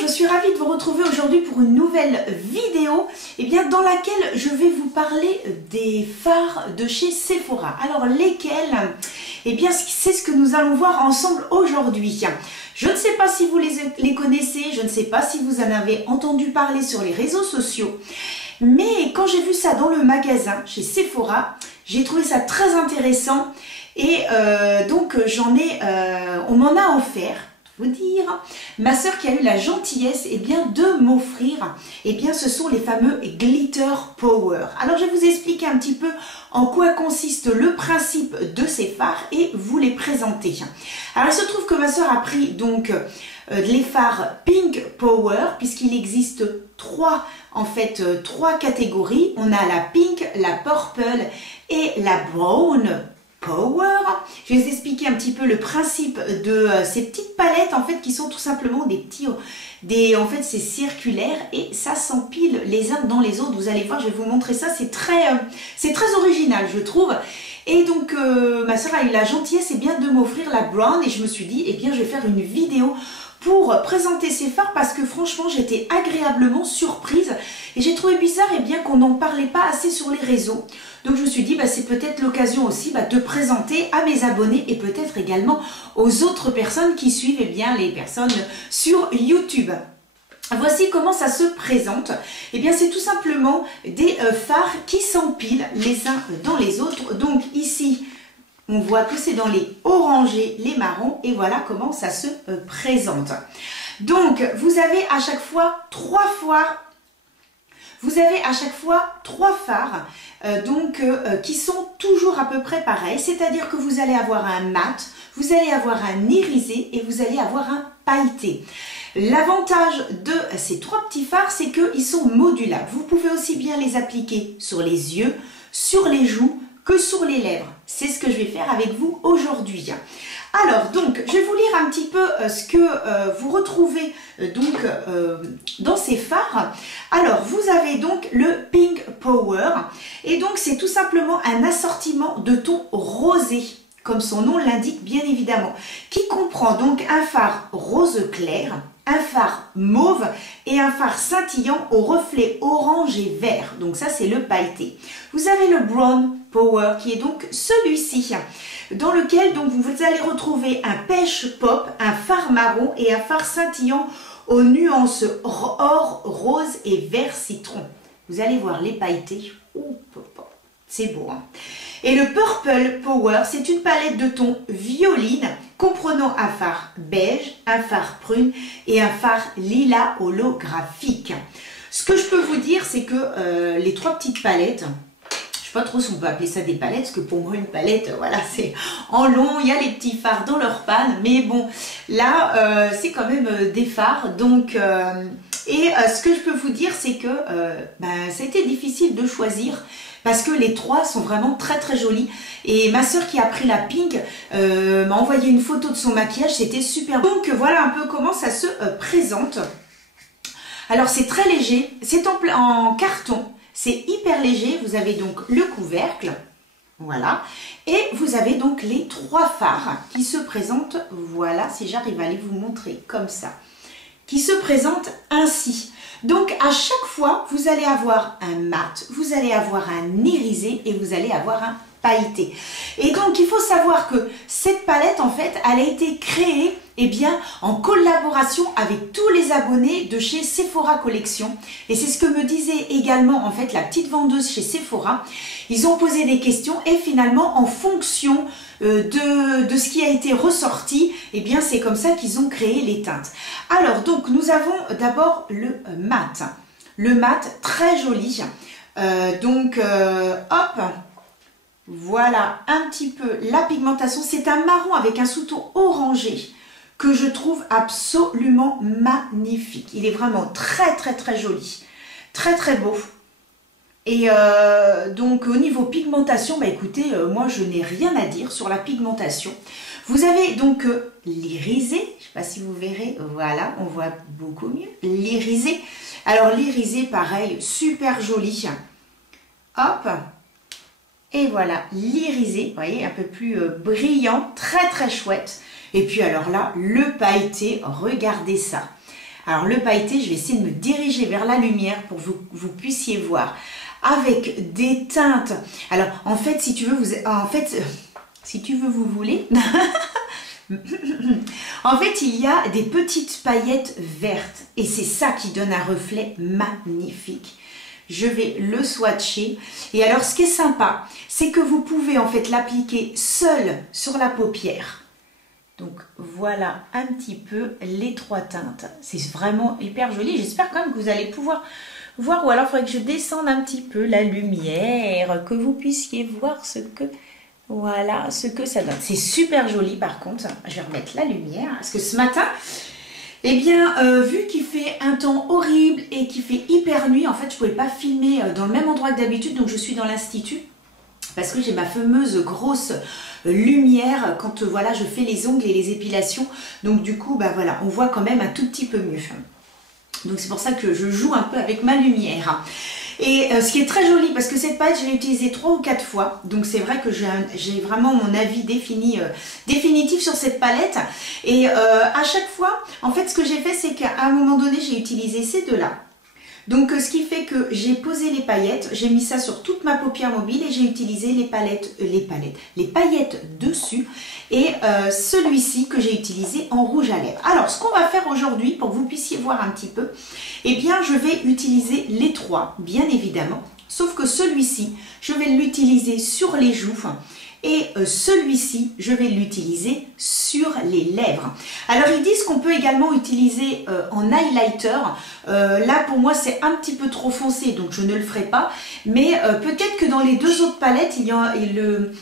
je suis ravie de vous retrouver aujourd'hui pour une nouvelle vidéo dans laquelle je vais vous parler des fards de chez Sephora. Alors lesquels? C'est ce que nous allons voir ensemble aujourd'hui. Je ne sais pas si vous les connaissez, je ne sais pas si vous en avez entendu parler sur les réseaux sociaux, mais quand j'ai vu ça dans le magasin chez Sephora, j'ai trouvé ça très intéressant et on m'en a offert. Vous dire, ma soeur qui a eu la gentillesse de m'offrir, ce sont les fameux Glitter Power. Alors je vais vous expliquer un petit peu en quoi consiste le principe de ces fards et vous les présenter. Alors il se trouve que ma soeur a pris donc les fards Pink Power, puisqu'il existe trois catégories. On a la Pink, la Purple et la Brown Power. Je vais vous expliquer un petit peu le principe de ces petites palettes qui sont tout simplement c'est circulaire et ça s'empile les uns dans les autres. Vous allez voir, je vais vous montrer ça, c'est très original je trouve. Et donc ma soeur a eu la gentillesse de m'offrir la Brown et je me suis dit je vais faire une vidéo pour présenter ces fards parce que franchement j'étais agréablement surprise et j'ai trouvé bizarre qu'on n'en parlait pas assez sur les réseaux. Donc je me suis dit c'est peut-être l'occasion aussi de présenter à mes abonnés et peut-être également aux autres personnes qui suivent les personnes sur YouTube. Voici comment ça se présente. C'est tout simplement des fards qui s'empilent les uns dans les autres. Donc ici, on voit que c'est dans les orangés, les marrons, et voilà comment ça se présente. Donc, vous avez à chaque fois trois fards qui sont toujours à peu près pareils, c'est-à-dire que vous allez avoir un mat, vous allez avoir un irisé et vous allez avoir un pailleté. L'avantage de ces trois petits fards, c'est qu'ils sont modulables. Vous pouvez aussi bien les appliquer sur les yeux, sur les joues, que sur les lèvres. C'est ce que je vais faire avec vous aujourd'hui. Alors donc, je vais vous lire un petit peu ce que vous retrouvez dans ces fards. Alors, vous avez donc le Pink Power et donc c'est tout simplement un assortiment de tons rosés, comme son nom l'indique bien évidemment, qui comprend donc un fard rose clair, un fard mauve et un fard scintillant au reflet orange et vert. Donc ça c'est le pailleté. Vous avez le Brown Power qui est donc celui-ci, dans lequel donc vous allez retrouver un pêche pop, un fard marron et un fard scintillant aux nuances or, rose et vert citron. Vous allez voir les pailletés. C'est beau, hein? Et le Purple Power, c'est une palette de tons violine comprenant un fard beige, un fard prune et un fard lilas holographique. Ce que je peux vous dire, c'est que les trois petites palettes, je ne sais pas trop si on peut appeler ça des palettes, parce que pour moi une palette, voilà, c'est en long, il y a les petits fards dans leur panne, mais bon, là, c'est quand même des fards, donc... ce que je peux vous dire, c'est que ça a été difficile de choisir parce que les trois sont vraiment très très jolis. Et ma soeur qui a pris la Pink m'a envoyé une photo de son maquillage, c'était super. Donc voilà un peu comment ça se présente. Alors c'est très léger, c'est en carton, c'est hyper léger. Vous avez donc le couvercle, voilà. Et vous avez donc les trois fards qui se présentent, voilà, si j'arrive à les vous montrer comme ça, qui se présente ainsi. Donc à chaque fois, vous allez avoir un mat, vous allez avoir un irisé et vous allez avoir un pailleté. Et donc il faut savoir que cette palette elle a été créée en collaboration avec tous les abonnés de chez Sephora Collection. Et c'est ce que me disait également la petite vendeuse chez Sephora. Ils ont posé des questions et finalement en fonction de ce qui a été ressorti, c'est comme ça qu'ils ont créé les teintes. Alors donc nous avons d'abord le mat. Le mat très joli. Voilà un petit peu la pigmentation. C'est un marron avec un sous-ton orangé que je trouve absolument magnifique. Il est vraiment très très très joli, très très beau. Et donc au niveau pigmentation, écoutez, moi je n'ai rien à dire sur la pigmentation. Vous avez donc l'irisé, je ne sais pas si vous verrez, voilà, on voit beaucoup mieux l'irisé. Alors l'irisé pareil, super joli. Hop, et voilà l'irisé, vous voyez, un peu plus brillant, très très chouette. Et puis alors là, le pailleté, regardez ça. Alors le pailleté, je vais essayer de me diriger vers la lumière pour que vous puissiez voir. Avec des teintes. Alors en fait, si tu veux, vous voulez. En fait, il y a des petites paillettes vertes. Et c'est ça qui donne un reflet magnifique. Je vais le swatcher. Et alors, ce qui est sympa, c'est que vous pouvez en fait l'appliquer seul sur la paupière. Donc, voilà un petit peu les 3 teintes. C'est vraiment hyper joli. J'espère quand même que vous allez pouvoir voir. Ou alors, il faudrait que je descende un petit peu la lumière, que vous puissiez voir ce que... Voilà, ce que ça donne. C'est super joli par contre. Je vais remettre la lumière. Parce que ce matin... Eh bien, vu qu'il fait un temps horrible et qu'il fait hyper nuit, en fait, je ne pouvais pas filmer dans le même endroit que d'habitude, donc je suis dans l'institut. Parce que j'ai ma fameuse grosse lumière quand voilà, je fais les ongles et les épilations. Donc du coup, bah voilà, on voit quand même un tout petit peu mieux. Donc c'est pour ça que je joue un peu avec ma lumière. Et ce qui est très joli, parce que cette palette, je l'ai utilisée 3 ou 4 fois. Donc c'est vrai que j'ai vraiment mon avis définitif sur cette palette. Et à chaque fois, en fait, ce que j'ai fait, c'est qu'à un moment donné, j'ai utilisé ces deux-là. Donc ce qui fait que j'ai posé les paillettes, j'ai mis ça sur toute ma paupière mobile et j'ai utilisé les paillettes dessus et celui-ci que j'ai utilisé en rouge à lèvres. Alors ce qu'on va faire aujourd'hui pour que vous puissiez voir un petit peu, eh bien je vais utiliser les 3 bien évidemment, sauf que celui-ci je vais l'utiliser sur les joues. Et celui-ci, je vais l'utiliser sur les lèvres. Alors, ils disent qu'on peut également utiliser en highlighter. Là, pour moi, c'est un petit peu trop foncé, donc je ne le ferai pas. Mais peut-être que dans les 2 autres palettes, il y a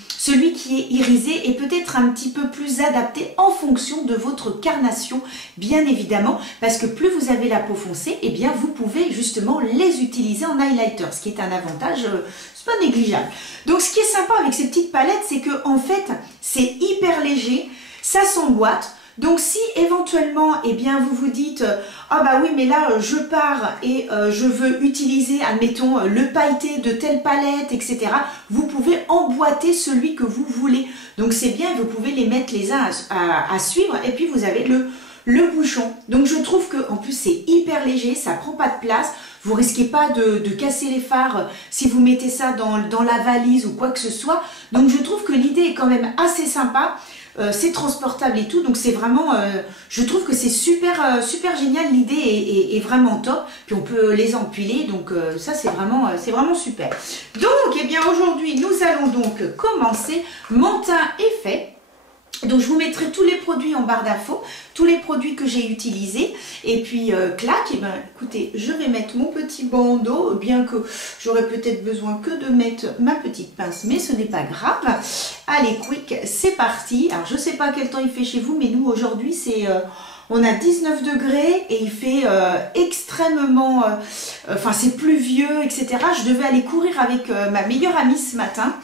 celui qui est irisé est peut-être un petit peu plus adapté en fonction de votre carnation, bien évidemment. Parce que plus vous avez la peau foncée, eh bien, vous pouvez justement les utiliser en highlighter, ce qui est un avantage... c'est pas négligeable. Donc ce qui est sympa avec ces petites palettes, c'est que en fait c'est hyper léger, ça s'emboîte. Donc si éventuellement eh bien vous vous dites ah bah oui mais là je pars et je veux utiliser admettons le pailleté de telle palette etc. Vous pouvez emboîter celui que vous voulez. Donc c'est bien, vous pouvez les mettre les uns à suivre et puis vous avez le bouchon. Donc je trouve que en plus c'est hyper léger, ça prend pas de place. Vous risquez pas de casser les fards si vous mettez ça dans la valise ou quoi que ce soit. Donc je trouve que l'idée est quand même assez sympa. C'est transportable et tout. Donc c'est vraiment, je trouve que c'est super génial. L'idée est vraiment top. Puis on peut les empiler. Donc ça c'est vraiment super. Donc eh bien aujourd'hui nous allons donc commencer. Mon teint est fait. Donc je vous mettrai tous les produits en barre d'infos, tous les produits que j'ai utilisés. Et puis clac, et ben écoutez, je vais mettre mon petit bandeau, bien que j'aurais peut-être besoin que de mettre ma petite pince, mais ce n'est pas grave. Allez, quick, c'est parti. Alors je ne sais pas quel temps il fait chez vous, mais nous aujourd'hui c'est... on a 19 degrés et il fait extrêmement... enfin c'est pluvieux, etc. Je devais aller courir avec ma meilleure amie ce matin.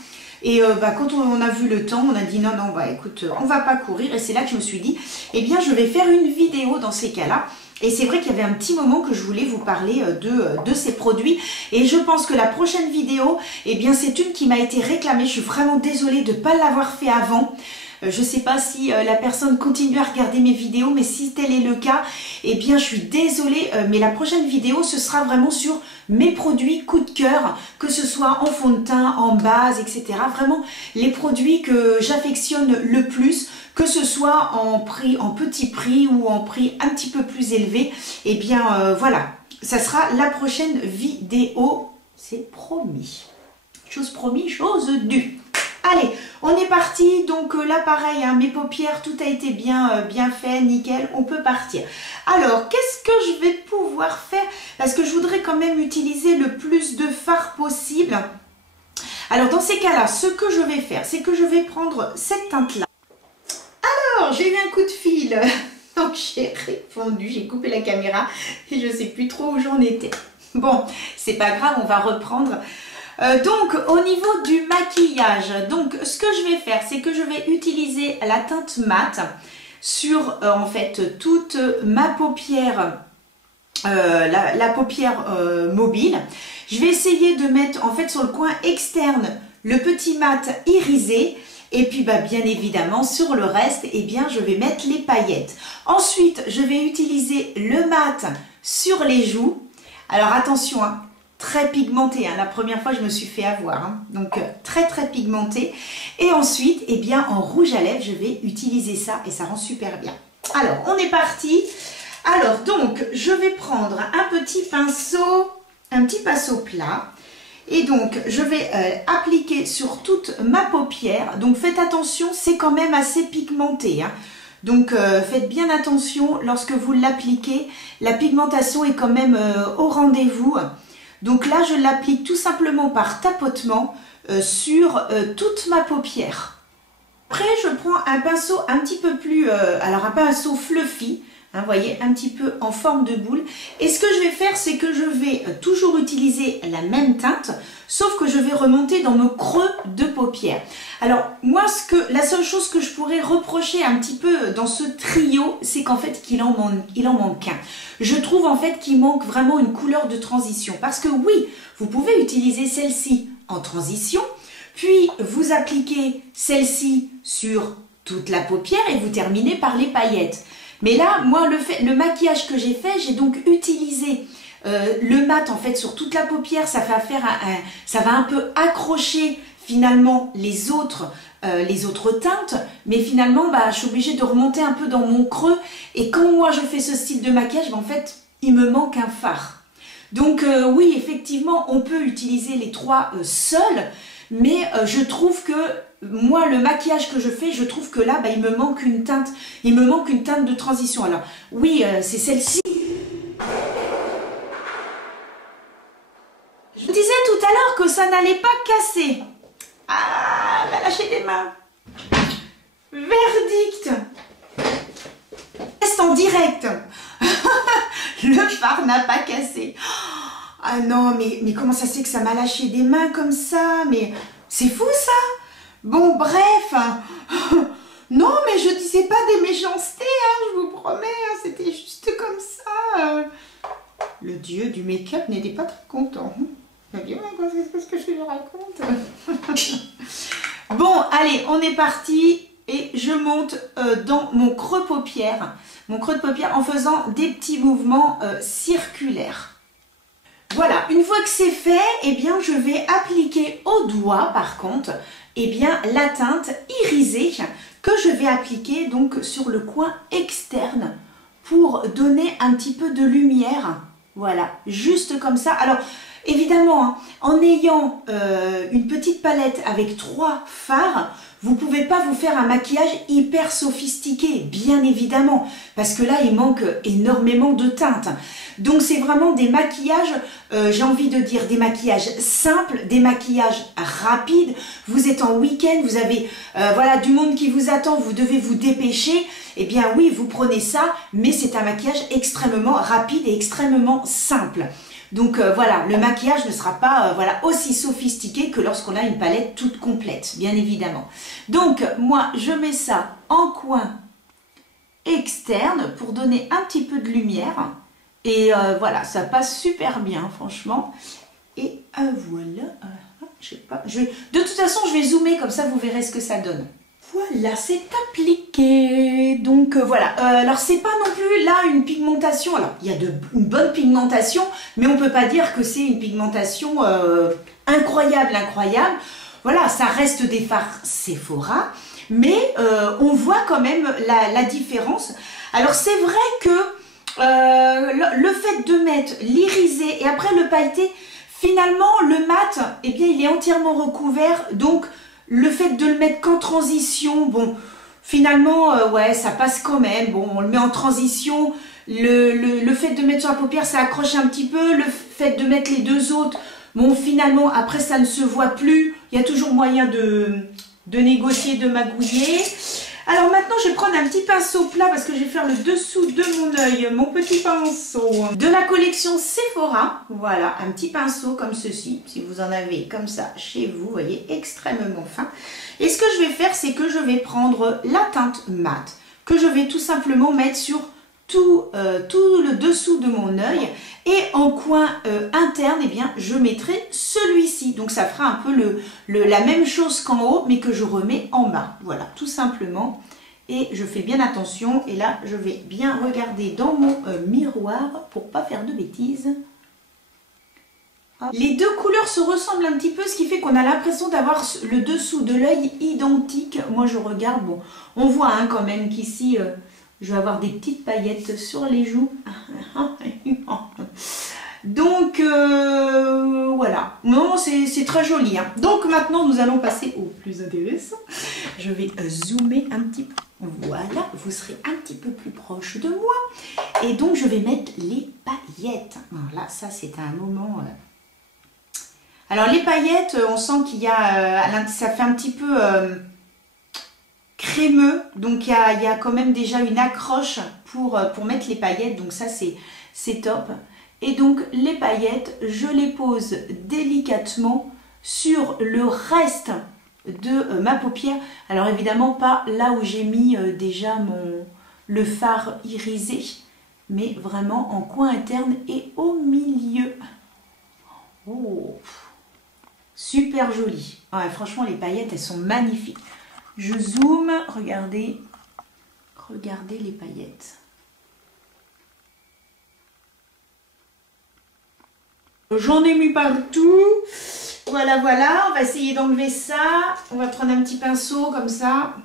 Et quand on a vu le temps, on a dit non, bah écoute, on va pas courir. Et c'est là que je me suis dit, eh bien je vais faire une vidéo dans ces cas-là. Et c'est vrai qu'il y avait un petit moment que je voulais vous parler de ces produits. Et je pense que la prochaine vidéo, eh bien c'est une qui m'a été réclamée. Je suis vraiment désolée de ne pas l'avoir fait avant. Je ne sais pas si la personne continue à regarder mes vidéos, mais si tel est le cas, eh bien je suis désolée, mais la prochaine vidéo, ce sera vraiment sur mes produits coup de cœur, que ce soit en fond de teint, en base, etc. Vraiment les produits que j'affectionne le plus, que ce soit en prix, en petit prix ou en prix un petit peu plus élevé. Eh bien voilà, ça sera la prochaine vidéo, c'est promis. Chose promis, chose due. Allez, on est parti. Donc là, pareil, hein, mes paupières, tout a été bien fait, nickel. On peut partir. Alors, qu'est-ce que je vais pouvoir faire? Parce que je voudrais quand même utiliser le plus de fard possible. Alors, dans ces cas-là, ce que je vais faire, c'est que je vais prendre cette teinte-là. Alors, j'ai eu un coup de fil. Donc, j'ai répondu, j'ai coupé la caméra et je ne sais plus trop où j'en étais. Bon, c'est pas grave, on va reprendre... donc au niveau du maquillage, donc ce que je vais faire, c'est que je vais utiliser la teinte mat sur en fait toute ma paupière, la paupière mobile. Je vais essayer de mettre en fait sur le coin externe le petit mat irisé Et puis bah, bien évidemment sur le reste, eh bien je vais mettre les paillettes. Ensuite, je vais utiliser le mat sur les joues. Alors attention, hein, très pigmenté, hein. La première fois je me suis fait avoir, hein. Donc très pigmenté. Et ensuite, eh bien en rouge à lèvres, je vais utiliser ça et ça rend super bien. Alors on est parti. Alors donc je vais prendre un petit pinceau plat. Et donc je vais appliquer sur toute ma paupière. Donc faites attention, c'est quand même assez pigmenté, hein. Donc faites bien attention lorsque vous l'appliquez. La pigmentation est quand même au rendez-vous. Donc là, je l'applique tout simplement par tapotement sur toute ma paupière. Après, je prends un pinceau un petit peu plus, alors un pinceau fluffy, hein, vous voyez, un petit peu en forme de boule. Et ce que je vais faire, c'est que je vais toujours utiliser la même teinte, sauf que je vais remonter dans mon creux de paupière. Alors, moi, la seule chose que je pourrais reprocher un petit peu dans ce trio, c'est qu'en fait, il en manque un. Je trouve en fait qu'il manque vraiment une couleur de transition. Parce que oui, vous pouvez utiliser celle-ci en transition, puis vous appliquez celle-ci sur toute la paupière et vous terminez par les paillettes. Mais là, moi, le maquillage que j'ai fait, j'ai donc utilisé le mat en fait sur toute la paupière. Ça va un peu accrocher finalement les autres teintes, mais finalement bah, je suis obligée de remonter un peu dans mon creux. Et quand moi je fais ce style de maquillage, bah, en fait il me manque un fard. Donc oui, effectivement on peut utiliser les trois seuls, mais je trouve que moi le maquillage que je fais, je trouve que là bah, il me manque une teinte de transition. Alors oui, c'est celle-ci. Je disais tout à l'heure que ça n'allait pas casser. Ah, elle a lâché des mains. Verdict. Test en direct. Le fard n'a pas cassé. Ah non, mais comment ça se fait que ça m'a lâché des mains comme ça? Mais c'est fou ça. Bon, bref. Non, mais je disais pas des méchancetés, hein, je vous promets. Hein, c'était juste comme ça. Le dieu du make-up n'était pas très content. Qu'est-ce que je lui raconte? Bon, allez, on est parti et je monte dans mon creux paupière, en faisant des petits mouvements circulaires. Voilà, une fois que c'est fait, eh bien, je vais appliquer au doigt, par contre, eh bien, la teinte irisée que je vais appliquer donc sur le coin externe pour donner un petit peu de lumière. Voilà, juste comme ça. Alors, évidemment, hein, en ayant une petite palette avec 3 fards, vous ne pouvez pas vous faire un maquillage hyper sophistiqué, bien évidemment, parce que là, il manque énormément de teintes. Donc, c'est vraiment des maquillages, j'ai envie de dire des maquillages simples, des maquillages rapides. Vous êtes en week-end, vous avez voilà, du monde qui vous attend, vous devez vous dépêcher. Eh bien oui, vous prenez ça, mais c'est un maquillage extrêmement rapide et extrêmement simple. Donc voilà, le maquillage ne sera pas voilà, aussi sophistiqué que lorsqu'on a une palette toute complète, bien évidemment. Donc moi, je mets ça en coin externe pour donner un petit peu de lumière. Et voilà, ça passe super bien, franchement. Et voilà, je sais pas, de toute façon, je vais zoomer, comme ça vous verrez ce que ça donne. Voilà, c'est appliqué. Donc voilà, alors c'est pas non plus là une pigmentation, alors il y a une bonne pigmentation, mais on peut pas dire que c'est une pigmentation incroyable. Voilà, ça reste des fards Sephora, mais on voit quand même la différence. Alors c'est vrai que le fait de mettre l'irisé et après le pailleté, finalement le mat, eh bien il est entièrement recouvert, donc le fait de le mettre qu'en transition, bon, finalement, ouais, ça passe quand même. Bon, on le met en transition. Le fait de mettre sur la paupière, ça accroche un petit peu. Le fait de mettre les deux autres, bon, finalement, après, ça ne se voit plus. Il y a toujours moyen de négocier, de magouiller. Alors maintenant, je vais prendre un petit pinceau plat parce que je vais faire le dessous de mon œil, mon petit pinceau de la collection Sephora. Voilà, un petit pinceau comme ceci, si vous en avez comme ça chez vous, vous voyez, extrêmement fin. Et ce que je vais faire, c'est que je vais prendre la teinte mat, que je vais tout simplement mettre sur tout le dessous de mon œil. Et en coin interne, eh bien, je mettrai celui-ci. Donc ça fera un peu la même chose qu'en haut, mais que je remets en bas. Voilà, tout simplement. Et je fais bien attention. Et là, je vais bien regarder dans mon miroir pour pas faire de bêtises. Les deux couleurs se ressemblent un petit peu, ce qui fait qu'on a l'impression d'avoir le dessous de l'œil identique. Moi, je regarde, bon, on voit hein, quand même qu'ici, je vais avoir des petites paillettes sur les joues. Donc, voilà. Non, c'est très joli. Hein. Donc, maintenant, nous allons passer au plus intéressant. Je vais zoomer un petit peu. Voilà, vous serez un petit peu plus proche de moi. Et donc, je vais mettre les paillettes. Voilà, ça, c'est un moment... Alors les paillettes, on sent qu'il y a, ça fait un petit peu crémeux, donc il y a quand même déjà une accroche pour mettre les paillettes, donc ça c'est top. Et donc les paillettes, je les pose délicatement sur le reste de ma paupière. Alors évidemment pas là où j'ai mis déjà le fard irisé, mais vraiment en coin interne et au milieu. Oh, super joli. Ouais, franchement, les paillettes, elles sont magnifiques. Je zoome, regardez. Regardez les paillettes. J'en ai mis partout. Voilà, voilà. On va essayer d'enlever ça. On va prendre un petit pinceau comme ça.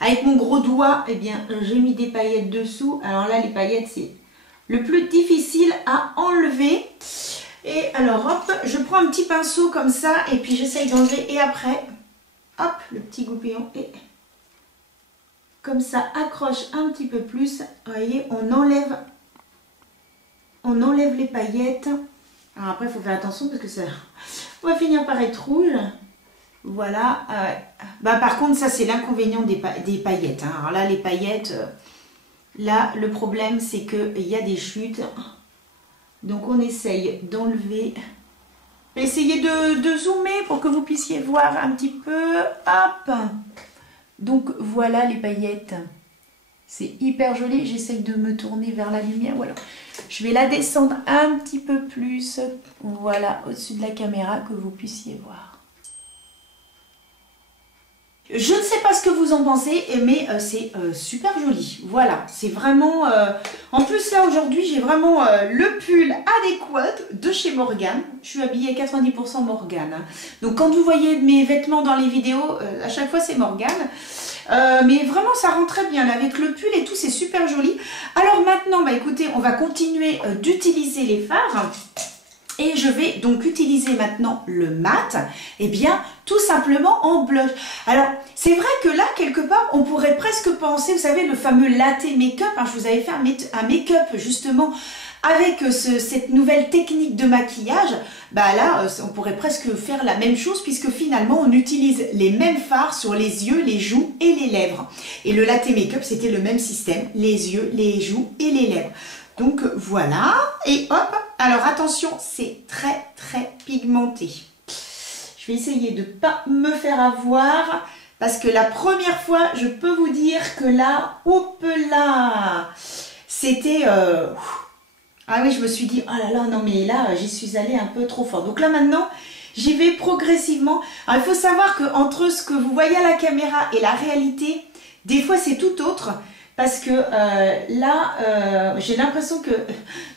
Avec mon gros doigt, eh bien, j'ai mis des paillettes dessous. Alors là, les paillettes, c'est le plus difficile à enlever. Et alors, hop, je prends un petit pinceau comme ça et puis j'essaye d'enlever. Et après, hop, le petit goupillon. Et comme ça, accroche un petit peu plus. Vous voyez, on enlève les paillettes. Alors après, il faut faire attention parce que ça va finir par être rouge. Voilà. Par contre, ça, c'est l'inconvénient des paillettes. Hein. Alors là, les paillettes, là, le problème, c'est qu'il y a des chutes. Donc on essaye d'enlever. Essayez de zoomer pour que vous puissiez voir un petit peu. Hop. Donc voilà les paillettes. C'est hyper joli. J'essaye de me tourner vers la lumière. Voilà. Je vais la descendre un petit peu plus. Voilà, au-dessus de la caméra que vous puissiez voir. Je ne sais pas ce que vous en pensez, mais c'est super joli. Voilà, c'est vraiment... En plus, là, aujourd'hui, j'ai vraiment le pull adéquat de chez Morgane. Je suis habillée 90% Morgane. Hein. Donc, quand vous voyez mes vêtements dans les vidéos, à chaque fois, c'est Morgane. Mais vraiment, ça rend très bien. Là, avec le pull et tout, c'est super joli. Alors maintenant, écoutez, on va continuer d'utiliser les fards. Et je vais donc utiliser maintenant le mat, et bien tout simplement en blush. Alors c'est vrai que là quelque part on pourrait presque penser, vous savez le fameux latte make-up, hein, je vous avais fait un make-up justement avec cette nouvelle technique de maquillage. Là on pourrait presque faire la même chose puisque finalement on utilise les mêmes fards sur les yeux, les joues et les lèvres. Et le latte make-up c'était le même système, les yeux, les joues et les lèvres. Donc voilà, et hop, alors attention, c'est très très pigmenté. Je vais essayer de ne pas me faire avoir, parce que la première fois, je peux vous dire que là, hop là, c'était... Ah oui, je me suis dit, oh là là, non mais là, j'y suis allée un peu trop fort. Donc là maintenant, j'y vais progressivement. Alors il faut savoir qu'entre ce que vous voyez à la caméra et la réalité, des fois c'est tout autre. Parce que là, j'ai l'impression que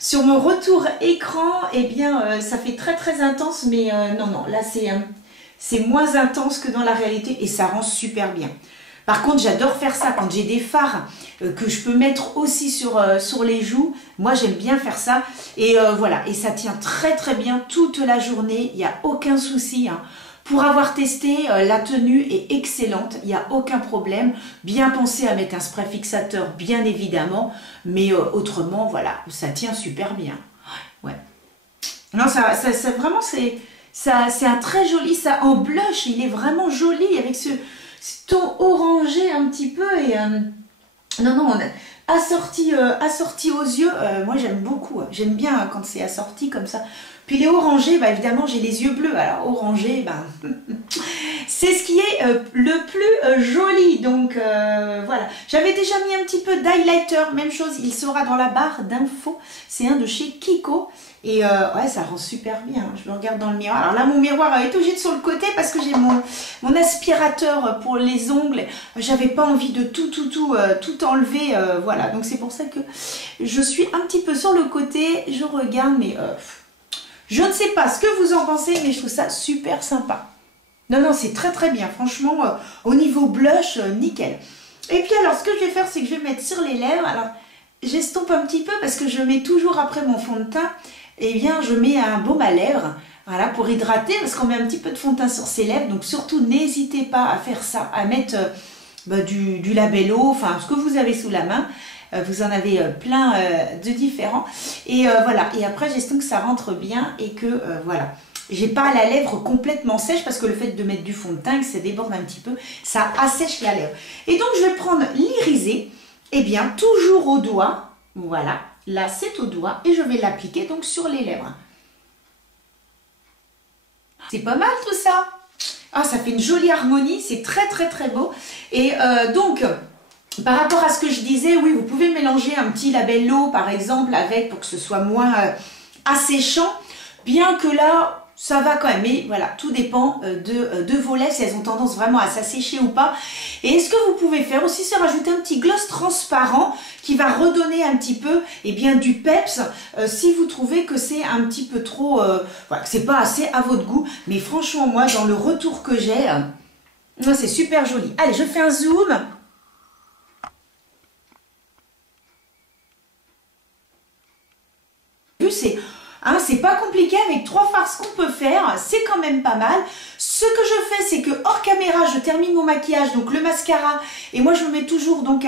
sur mon retour écran, eh bien, ça fait très très intense. Mais non, là, c'est moins intense que dans la réalité et ça rend super bien. Par contre, j'adore faire ça quand j'ai des fards que je peux mettre aussi sur les joues. Moi, j'aime bien faire ça. Et voilà, et ça tient très très bien toute la journée. Il n'y a aucun souci, hein. Pour avoir testé, la tenue est excellente, il n'y a aucun problème. Bien penser à mettre un spray fixateur, bien évidemment, mais autrement, voilà, ça tient super bien. Ouais. Non, ça vraiment, c'est un très joli, ça en blush, il est vraiment joli avec ce ton orangé un petit peu. Et non, assorti aux yeux, moi j'aime beaucoup, j'aime bien quand c'est assorti comme ça. Puis les orangés, évidemment, j'ai les yeux bleus. Alors, orangé, c'est ce qui est le plus joli. Donc voilà, j'avais déjà mis un petit peu d'highlighter, même chose, il sera dans la barre d'infos. C'est un de chez Kiko. Et ouais, ça rend super bien. Je me regarde dans le miroir. Alors là, mon miroir est obligé de sur le côté parce que j'ai mon aspirateur pour les ongles. J'avais pas envie de tout enlever. Voilà, donc c'est pour ça que je suis un petit peu sur le côté. Je regarde, mais je ne sais pas ce que vous en pensez, mais je trouve ça super sympa. Non, non, c'est très très bien. Franchement, au niveau blush, nickel. Et puis alors, ce que je vais faire, c'est que je vais mettre sur les lèvres. Alors, j'estompe un petit peu parce que je mets toujours après mon fond de teint. Eh bien, je mets un baume à lèvres, voilà, pour hydrater, parce qu'on met un petit peu de fond de teint sur ses lèvres. Donc, surtout, n'hésitez pas à faire ça, à mettre du Labello, enfin, ce que vous avez sous la main. Vous en avez plein de différents. Et voilà, et après, j'estime que ça rentre bien et que, voilà, j'ai pas la lèvre complètement sèche parce que le fait de mettre du fond de teint, que ça déborde un petit peu, ça assèche la lèvre. Et donc, je vais prendre l'irisé, eh bien, toujours au doigt, voilà. Là, c'est au doigt et je vais l'appliquer donc sur les lèvres. C'est pas mal tout ça. Ah, ça fait une jolie harmonie, c'est très très très beau. Et donc, par rapport à ce que je disais, oui, vous pouvez mélanger un petit Labello par exemple avec pour que ce soit moins asséchant. Bien que là, ça va quand même, mais voilà, tout dépend de vos lèvres, si elles ont tendance vraiment à s'assécher ou pas. Et ce que vous pouvez faire aussi, c'est rajouter un petit gloss transparent qui va redonner un petit peu du peps si vous trouvez que c'est un petit peu trop, voilà, que c'est pas assez à votre goût. Mais franchement, moi, dans le retour que j'ai, c'est super joli. Allez, je fais un zoom. C'est pas compliqué avec 3 fards, ce qu'on peut faire, c'est quand même pas mal. Ce que je fais, c'est que hors caméra, je termine mon maquillage, donc le mascara, et moi je me mets toujours donc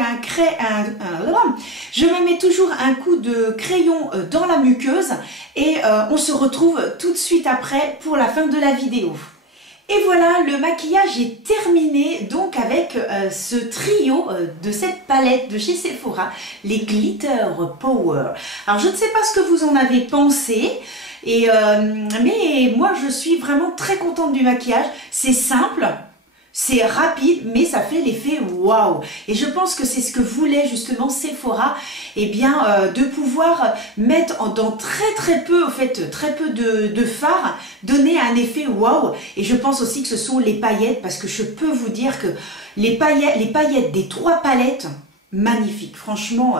je me mets toujours un coup de crayon dans la muqueuse, et on se retrouve tout de suite après pour la fin de la vidéo. Et voilà, le maquillage est terminé donc avec ce trio de cette palette de chez Sephora, les Glitter Power. Alors je ne sais pas ce que vous en avez pensé, mais moi je suis vraiment très contente du maquillage. C'est simple, c'est rapide, mais ça fait l'effet waouh. Et je pense que c'est ce que voulait justement Sephora, de pouvoir mettre dans très peu, en fait, très peu de fards, donner un effet waouh. Et je pense aussi que ce sont les paillettes, parce que je peux vous dire que les paillettes des 3 palettes, magnifiques. Franchement,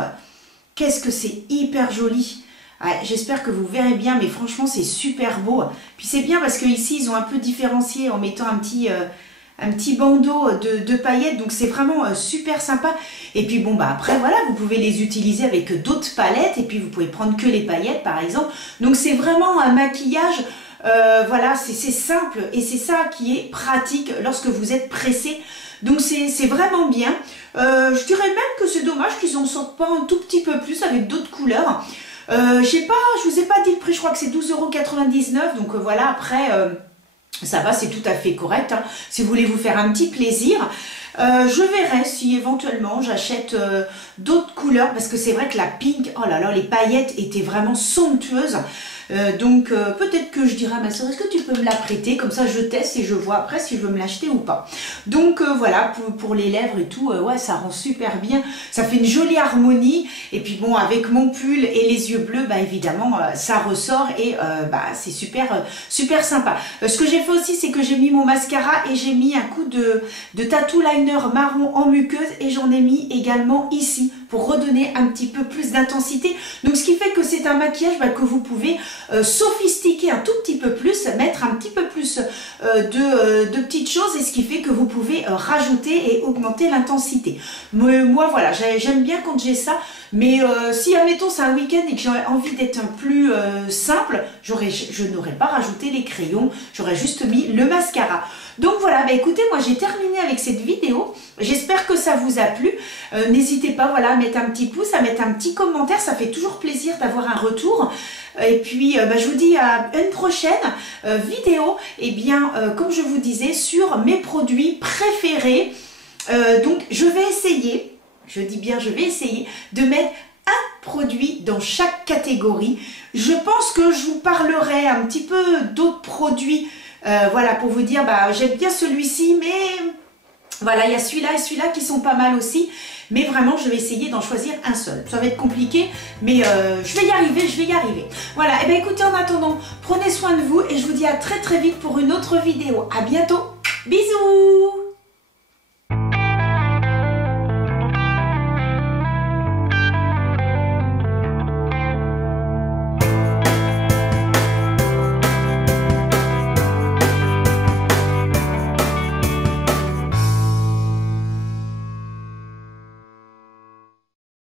qu'est-ce que c'est hyper joli. Ouais, j'espère que vous verrez bien, mais franchement, c'est super beau. Puis c'est bien parce qu'ici, ils ont un peu différencié en mettant un petit bandeau de paillettes, donc c'est vraiment super sympa. Et puis bon, après voilà, vous pouvez les utiliser avec d'autres palettes, et puis vous pouvez prendre que les paillettes par exemple. Donc c'est vraiment un maquillage, voilà, c'est simple, et c'est ça qui est pratique lorsque vous êtes pressé. Donc c'est vraiment bien. Je dirais même que c'est dommage qu'ils en sortent pas un tout petit peu plus avec d'autres couleurs. Je vous ai pas dit le prix, je crois que c'est 12,99 €, donc voilà, après... ça va, c'est tout à fait correct, hein, si vous voulez vous faire un petit plaisir. Je verrai si éventuellement j'achète d'autres couleurs, parce que c'est vrai que la pink, oh là là, les paillettes étaient vraiment somptueuses. Donc peut-être que je dirai à ma soeur, est-ce que tu peux me la prêter? Comme ça je teste et je vois après si je veux me l'acheter ou pas. Donc voilà, pour les lèvres et tout, ouais, ça rend super bien. Ça fait une jolie harmonie. Et puis bon, avec mon pull et les yeux bleus, évidemment, ça ressort et c'est super sympa. Ce que j'ai fait aussi, c'est que j'ai mis mon mascara et j'ai mis un coup de tattoo liner marron en muqueuse, et j'en ai mis également ici pour redonner un petit peu plus d'intensité. Donc ce qui fait que c'est un maquillage que vous pouvez sophistiquer un tout petit peu plus, mettre un petit peu plus de petites choses, et ce qui fait que vous pouvez rajouter et augmenter l'intensité. Moi voilà, j'aime bien quand j'ai ça, mais si admettons c'est un week-end et que j'ai envie d'être un plus simple, je n'aurais pas rajouté les crayons, j'aurais juste mis le mascara. Donc voilà, écoutez, moi j'ai terminé avec cette vidéo. J'espère que ça vous a plu. N'hésitez pas, voilà, à mettre un petit pouce, à mettre un petit commentaire, ça fait toujours plaisir d'avoir un retour. Et puis je vous dis à une prochaine vidéo, comme je vous disais, sur mes produits préférés. Donc je vais essayer, je dis bien je vais essayer de mettre un produit dans chaque catégorie. Je pense que je vous parlerai un petit peu d'autres produits Voilà, pour vous dire, bah, j'aime bien celui-ci, mais voilà, il y a celui-là et celui-là qui sont pas mal aussi. Mais vraiment, je vais essayer d'en choisir un seul. Ça va être compliqué, mais je vais y arriver, je vais y arriver. Voilà, et bien écoutez, en attendant, prenez soin de vous et je vous dis à très très vite pour une autre vidéo. À bientôt, bisous!